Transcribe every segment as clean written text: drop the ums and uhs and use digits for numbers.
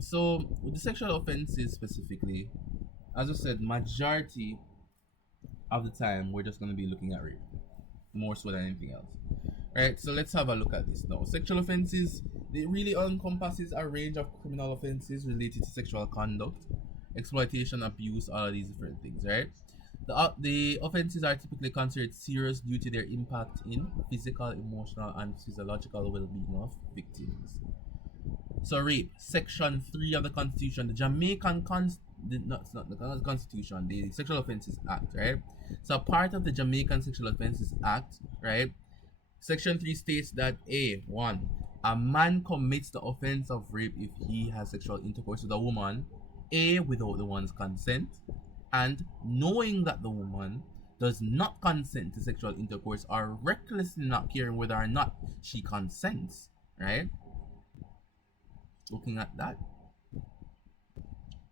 So with the sexual offenses specifically, as I said, majority of the time we're just going to be looking at rape more so than anything else. Right, so let's have a look at this now. Sexual offenses, it really encompasses a range of criminal offenses related to sexual conduct, exploitation, abuse, all of these different things, right? The offenses are typically considered serious due to their impact in physical, emotional, and physiological well-being of victims. So rape, section 3 of the Constitution, the Jamaican it's not the Constitution, the Sexual Offences Act, right? So part of the Jamaican Sexual Offences Act, right? Section 3 states that A1, a man commits the offense of rape if he has sexual intercourse with a woman, A, without the one's consent, and knowing that the woman does not consent to sexual intercourse or recklessly not caring whether or not she consents, right? Looking at that.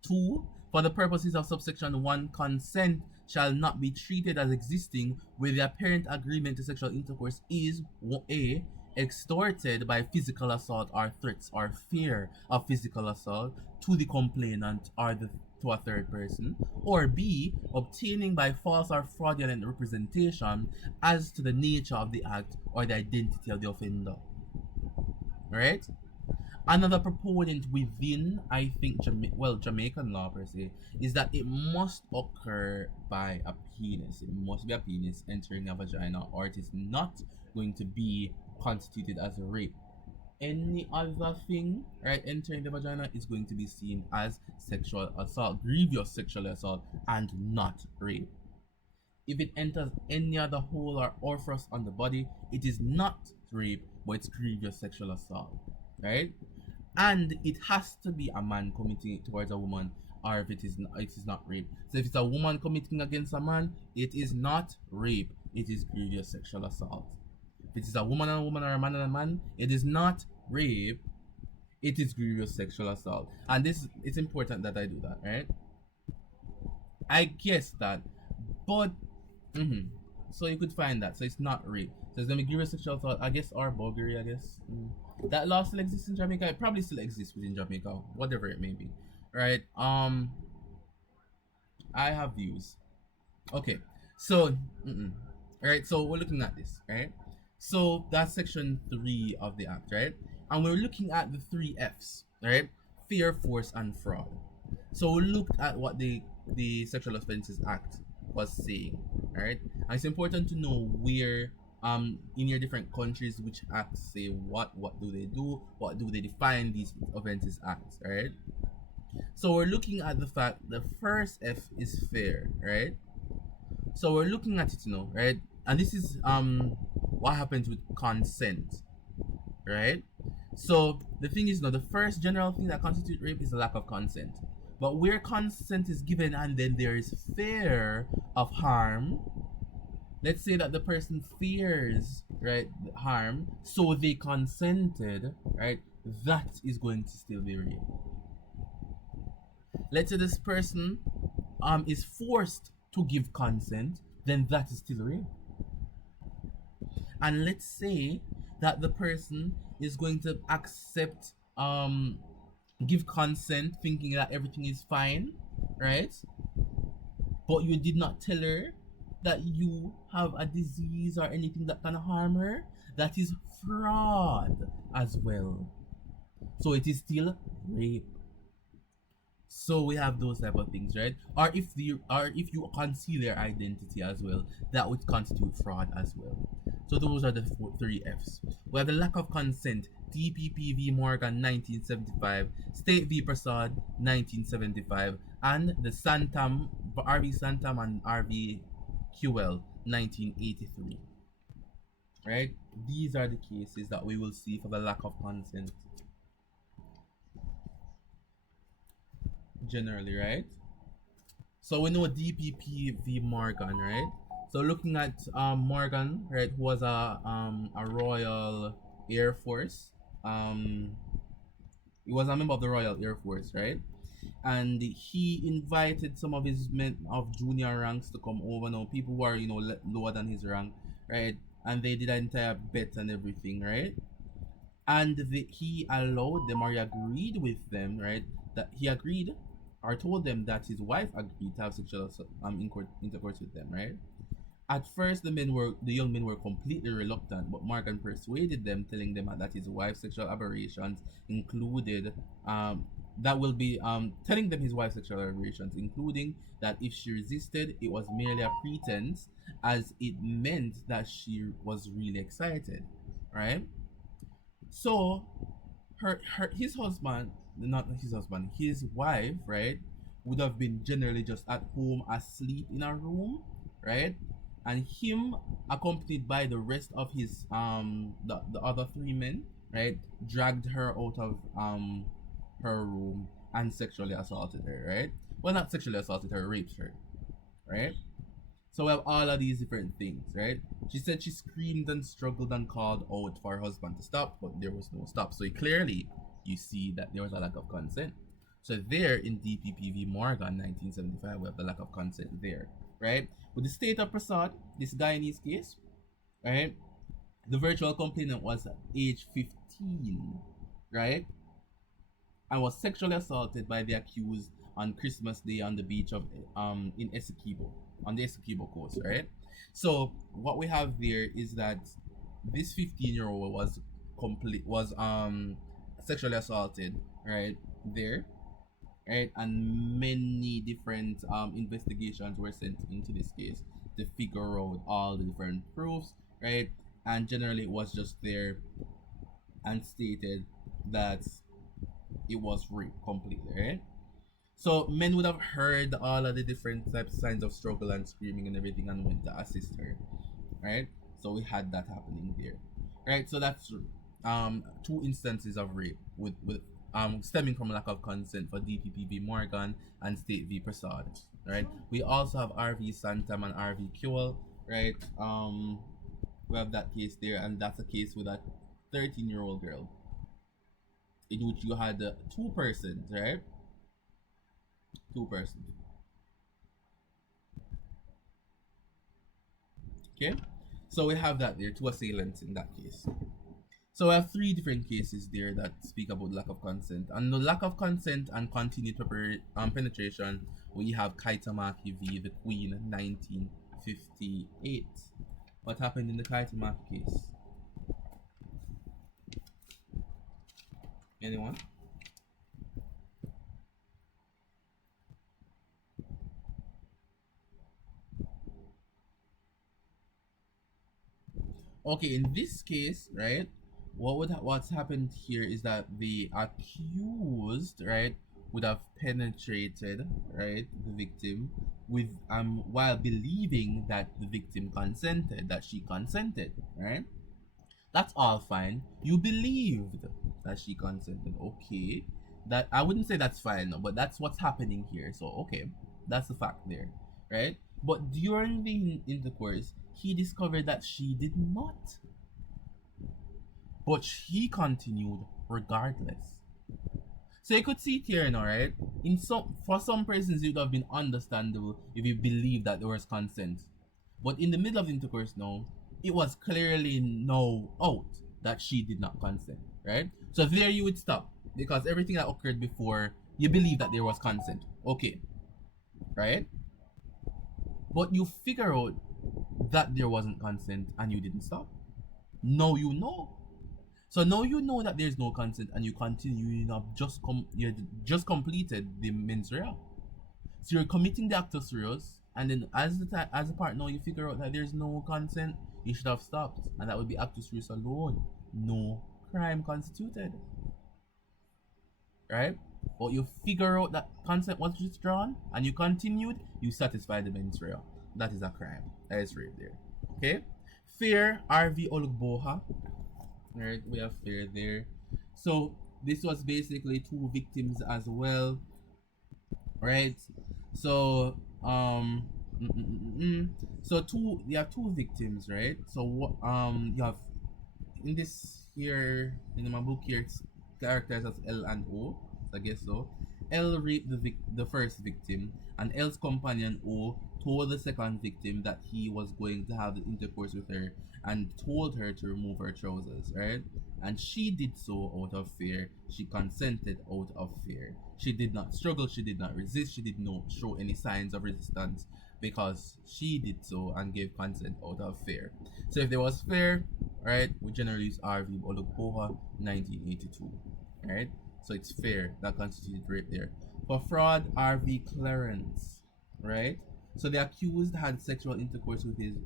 2. For the purposes of subsection 1, consent shall not be treated as existing where the apparent agreement to sexual intercourse is A. Extorted by physical assault or threats or fear of physical assault to the complainant or to a third person, or B. Obtaining by false or fraudulent representation as to the nature of the act or the identity of the offender. Right? Another proponent within, I think, Jamaican law per se, is that it must occur by a penis. It must be a penis entering a vagina, or it is not going to be constituted as a rape. Any other thing, right, entering the vagina is going to be seen as sexual assault, grievous sexual assault, and not rape. If it enters any other hole or orifice on the body, it is not rape, but it's grievous sexual assault, right? And it has to be a man committing it towards a woman, or if it is not rape. So if it's a woman committing against a man, it is not rape, it is grievous sexual assault. If it is a woman and a woman or a man and a man, it is not rape, it is grievous sexual assault. And it's important that I do that, right? I guess that, but so you could find that. So it's not rape. So it's gonna be grievous sexual assault, I guess, or buggery, I guess. That law still exists in Jamaica. It probably still exists within Jamaica, whatever it may be. Right? I have views. Okay. So alright, so we're looking at this, right? So that's section 3 of the act, right? And we're looking at the 3 F's, right? Fear, force, and fraud. So we looked at what the Sexual Offences Act was saying, right? And it's important to know where in your different countries which acts say what do they do, what do they define these offences acts, right? So we're looking at the fact the first F is fair, right? So we're looking at it now, right? And this is what happens with consent, right? So the thing is now, the first general thing that constitutes rape is the lack of consent. But where consent is given and then there is fear of harm, let's say that the person fears, right, harm, so they consented, right, that is going to still be rape. Let's say this person is forced to give consent, then that is still rape. And let's say that the person is going to accept give consent thinking that everything is fine, right? But you did not tell her that you have a disease or anything that can harm her. That is fraud as well. So it is still rape. So we have those type of things, right? Or if you conceal their identity as well, that would constitute fraud as well. So those are the 3 F's. We have the lack of consent, TPP v Morgan 1975, State v Prasad 1975, and the Santam, RV Santam and RV QL 1983. Right? These are the cases that we will see for the lack of consent. Generally, right? So we know DPP v Morgan, right? So looking at Morgan, right, who was a Royal Air Force. He was a member of the Royal Air Force, right? And he invited some of his men of junior ranks to come over. Now people who are lower than his rank, right? And they did an entire bet and everything, right? and he allowed them, or he agreed with them, right? That he agreed or told them that his wife agreed to have sexual intercourse with them, right? At first, the young men were completely reluctant, but Morgan persuaded them, telling them that his wife's sexual aberrations included that will be telling them his wife's sexual aberrations, including that if she resisted, it was merely a pretense, as it meant that she was really excited, right? So his husband, not his husband, his wife, right, would have been generally just at home asleep in a room, right? And him, accompanied by the rest of his the other three men, right, dragged her out of her room and sexually assaulted her, right? Well, not sexually assaulted her, raped her, right? So we have all of these different things, right? She said she screamed and struggled and called out for her husband to stop, but there was no stop. So clearly, you see that there was a lack of consent. So there in DPPV Morgan 1975, we have the lack of consent there, right? With the state of Prasad, this guy in his case, right? The virtual complainant was age 15, right? And was sexually assaulted by the accused on Christmas Day on the beach of in Essequibo, on the Essequibo coast, right? So what we have there is that this 15-year-old was sexually assaulted, right? There, right? And many different investigations were sent into this case to figure out all the different proofs, right? And generally it was just there and stated that it was rape completely, right? So men would have heard all of the different types of signs of struggle and screaming and everything and went to assist her, right? So we had that happening there, right? So that's two instances of rape with stemming from lack of consent for DPP Morgan and State v Prasad, right? We also have RV Santam and RV Kewell, right? We have that case there, and that's a case with a 13-year-old girl in which you had two persons, right? Two persons. Okay, so we have that there, two assailants in that case. So we have three different cases there that speak about lack of consent. And the lack of consent and continued penetration, we have Kaitamaki v. the Queen, 1958. What happened in the Kaitamaki case? Anyone? Okay, in this case, right, what's happened here is that the accused, right, would have penetrated, right, the victim with while believing that the victim consented, that she consented, right? That's all fine. You believed that she consented, okay? That I wouldn't say that's fine, but that's what's happening here. So okay, that's the fact there, right? But during the intercourse, he discovered that she did not, but she continued regardless. So you could see it here now, right? For some persons, it would have been understandable if you believed that there was consent, but in the middle of intercourse now, it was clearly now out that she did not consent, right? So there you would stop because everything that occurred before, you believe that there was consent, okay, right? But you figure out that there wasn't consent and you didn't stop. Now you know. So now you know that there's no consent and you continue. You just completed the mens rea. So you're committing the actus reus, and then as a partner, you figure out that there's no consent. You should have stopped, and that would be actus reus alone. No crime constituted, right? But you figure out that consent was withdrawn, and you continued. You satisfy the mens rea. That is a crime. That is rape there. Okay. Fair RV Olugboha. Right, we have fair there. So this was basically two victims as well, right? So so you have two victims, right? So you have in this here in my book here, it's characters as L and O, I guess so. L raped the first victim, and L's companion O told the second victim that he was going to have the intercourse with her and told her to remove her trousers, right? and she did so out of fear. She consented out of fear. She did not struggle, she did not resist, she did not show any signs of resistance because she did so and gave consent out of fear. So if there was fear, right, we generally use RV Olukoha 1982, right? So it's fear that constituted rape there. For fraud, RV Clarence, right? So the accused had sexual intercourse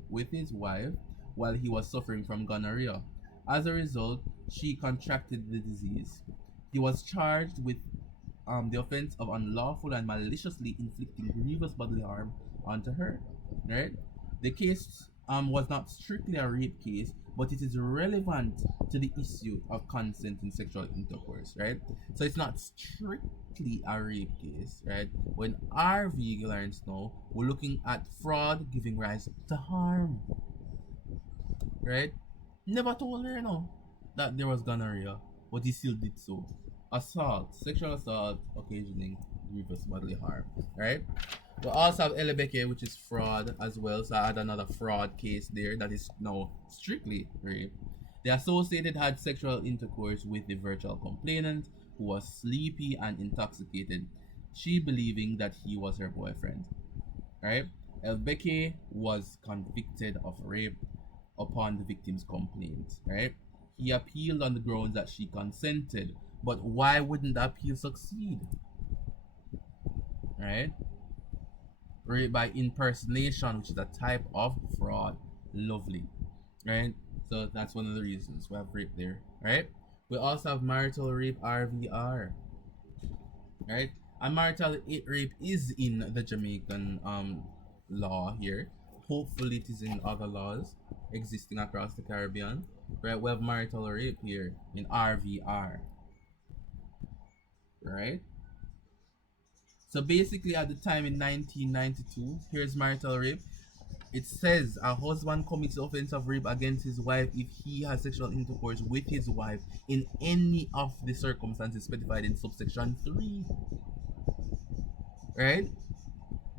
with his wife while he was suffering from gonorrhea. As a result, she contracted the disease. He was charged with the offense of unlawful and maliciously inflicting grievous bodily harm onto her. Right? The case was not strictly a rape case, but it is relevant to the issue of consent in sexual intercourse. Right? So it's not strictly a rape case. Right? When RV learns now, we're looking at fraud giving rise to harm. Right? Never told her, that there was gonorrhea, but he still did so. Assault, sexual assault, occasioning grievous bodily harm. Right? We also have Elebeke, which is fraud as well. So I had another fraud case there that is now strictly rape. The associated had sexual intercourse with the virtual complainant, who was sleepy and intoxicated, she believing that he was her boyfriend. Right? Elbeke was convicted of rape upon the victim's complaint. Right? He appealed on the grounds that she consented, but why wouldn't the appeal succeed? Right? Rape by impersonation, which is a type of fraud. Lovely. Right? So that's one of the reasons we have rape there. Right? We also have marital rape, RVR. Right? And marital rape is in the Jamaican law here. Hopefully it is in other laws existing across the Caribbean. Right? We have marital rape here in RVR. Right? So basically at the time in 1992, here's marital rape. It says a husband commits the offense of rape against his wife if he has sexual intercourse with his wife in any of the circumstances specified in subsection 3. Right?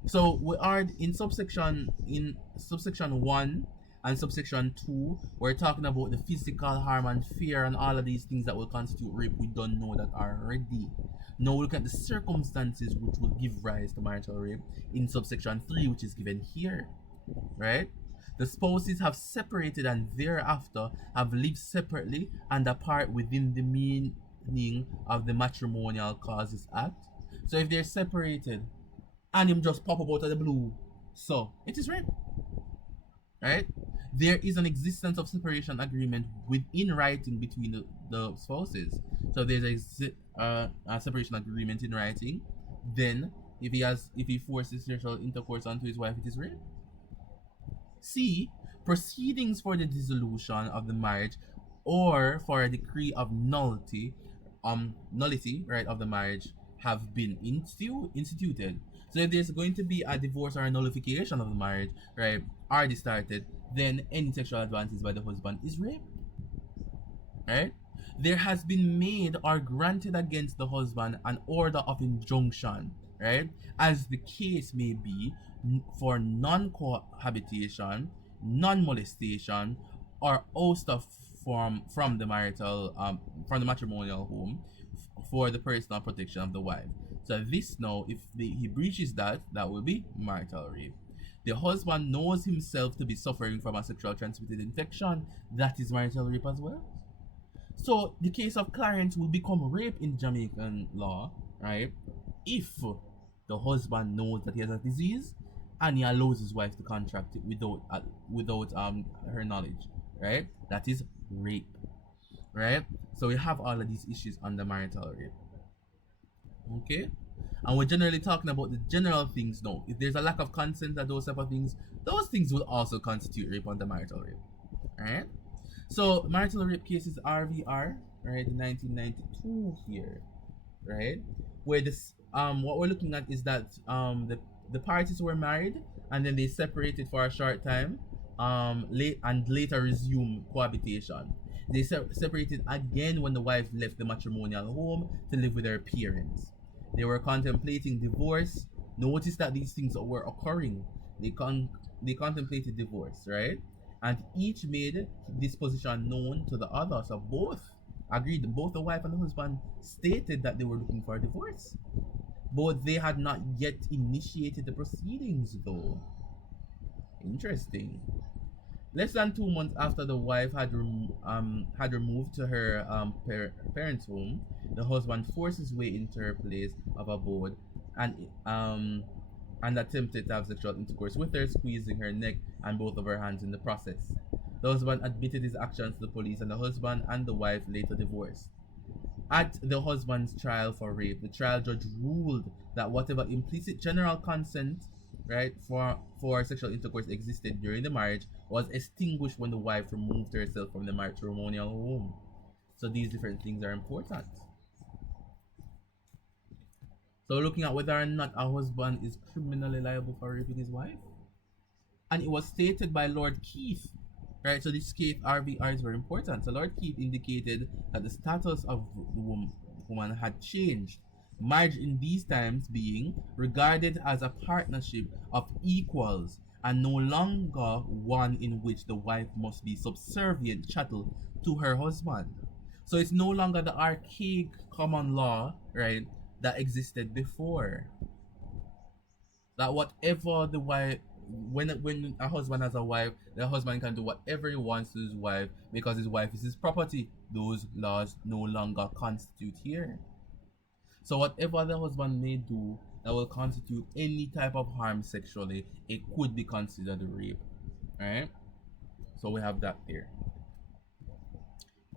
So we are in subsection 1 and subsection 2, we're talking about the physical harm and fear and all of these things that will constitute rape. We don't know that already. Now we look at the circumstances which will give rise to marital rape in subsection 3, which is given here. Right? The spouses have separated and thereafter have lived separately and apart within the meaning of the Matrimonial Causes Act. So if they're separated and him just pop up out of the blue, so it is rape. Right? There is an existence of separation agreement within writing between the spouses. So there's a separation agreement in writing. Then if he forces sexual intercourse onto his wife, it is rape. C. Proceedings for the dissolution of the marriage or for a decree of nullity, right, of the marriage have been instituted. So if there's going to be a divorce or a nullification of the marriage, right, already started, then any sexual advances by the husband is rape. Right? There has been made or granted against the husband an order of injunction, right, as the case may be, for non-cohabitation, non-molestation, or ouster from the matrimonial home for the personal protection of the wife. So this now, if he breaches that will be marital rape. The husband knows himself to be suffering from a sexual transmitted infection, that is marital rape as well. So the case of Clarence will become rape in Jamaican law, right, if the husband knows that he has a disease and he allows his wife to contract it without her knowledge, right? That is rape, right? So we have all of these issues under marital rape. Okay, and we're generally talking about the general things now. If there's a lack of consent and those type of things, those things will also constitute rape under marital rape. Alright? So marital rape cases RVR, right, in 1992 here, right? Where this what we're looking at is that the parties were married and then they separated for a short time, later resumed cohabitation. They separated again when the wife left the matrimonial home to live with her parents. They were contemplating divorce. Notice that these things were occurring. They contemplated divorce, right? And each made this position known to the other. So both agreed. Both the wife and the husband stated that they were looking for a divorce, but they had not yet initiated the proceedings, though. Interesting. Less than 2 months after the wife had removed to her parents' home, the husband forced his way into her place of abode and attempted to have sexual intercourse with her, squeezing her neck and both of her hands in the process. The husband admitted his actions to the police, and the husband and the wife later divorced. At the husband's trial for rape, the trial judge ruled that whatever implicit general consent, right, for sexual intercourse existed during the marriage was extinguished when the wife removed herself from the matrimonial home. So these different things are important. So looking at whether or not a husband is criminally liable for raping his wife. And it was stated by Lord Keith, right? So this Keith RVR is very important. So Lord Keith indicated that the status of the woman had changed. Marriage in these times being regarded as a partnership of equals and no longer one in which the wife must be subservient chattel to her husband. So it's no longer the archaic common law, right, that existed before. That whatever the wife, when a husband has a wife, the husband can do whatever he wants to his wife because his wife is his property. Those laws no longer constitute here. So whatever the husband may do that will constitute any type of harm sexually, it could be considered a rape. Alright? So we have that there.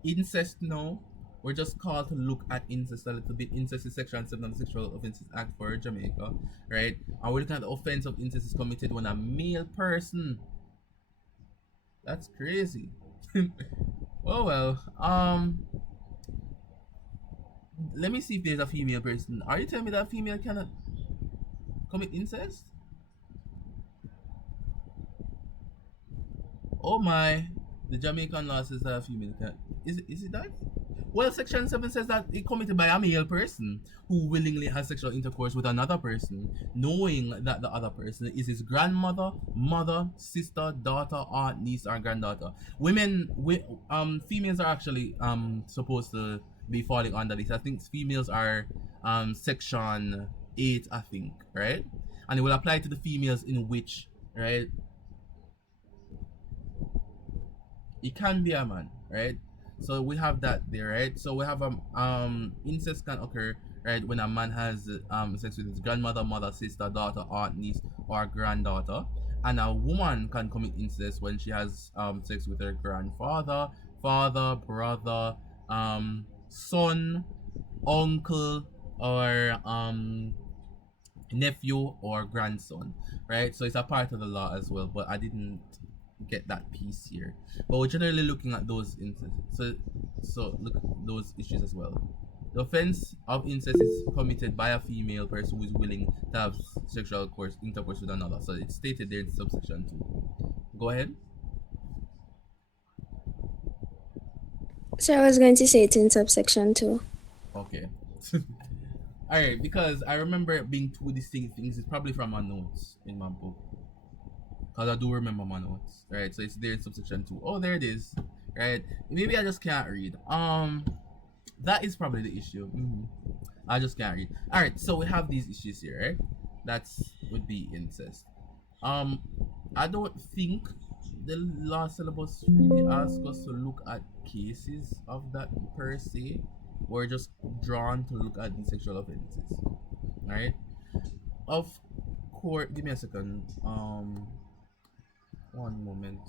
Incest now. We're just called to look at incest a little bit. Incest is Section 7 of the Sexual Offences Act for Jamaica, right? And we're looking at the offense of incest is committed when a male person. That's crazy. Oh well. Let me see if there's a female person. Are you telling me that a female cannot commit incest? Oh my. The Jamaican law says that a female can. Is it that? Well, Section 7 says that it committed by a male person who willingly has sexual intercourse with another person, knowing that the other person is his grandmother, mother, sister, daughter, aunt, niece, or granddaughter. Females are actually supposed to be falling under this. I think females are Section 8, I think, right? And it will apply to the females in which, right? It can be a man, right? So we have that there, right? So we have incest can occur, right, when a man has sex with his grandmother, mother, sister, daughter, aunt, niece, or granddaughter, and a woman can commit incest when she has sex with her grandfather, father, brother, son, uncle, or nephew or grandson, right? So it's a part of the law as well, but I didn't get that piece here. But we're generally looking at those instances. So look at those issues as well. The offense of incest is committed by a female person who is willing to have sexual intercourse with another. So it's stated there in subsection 2. Go ahead. So I was going to say it's in subsection 2. Okay. Alright, because I remember it being two distinct things. It's probably from my notes in my book. Because I do remember my notes. Right, so it's there in subsection 2. Oh, there it is. Right. Maybe I just can't read. That is probably the issue. I just can't read. Alright, so we have these issues here, right? That's would be incest. I don't think the law syllabus really asks us to look at cases of that per se. We're just drawn to look at these sexual offenses. Alright? Of course, give me a second. One moment.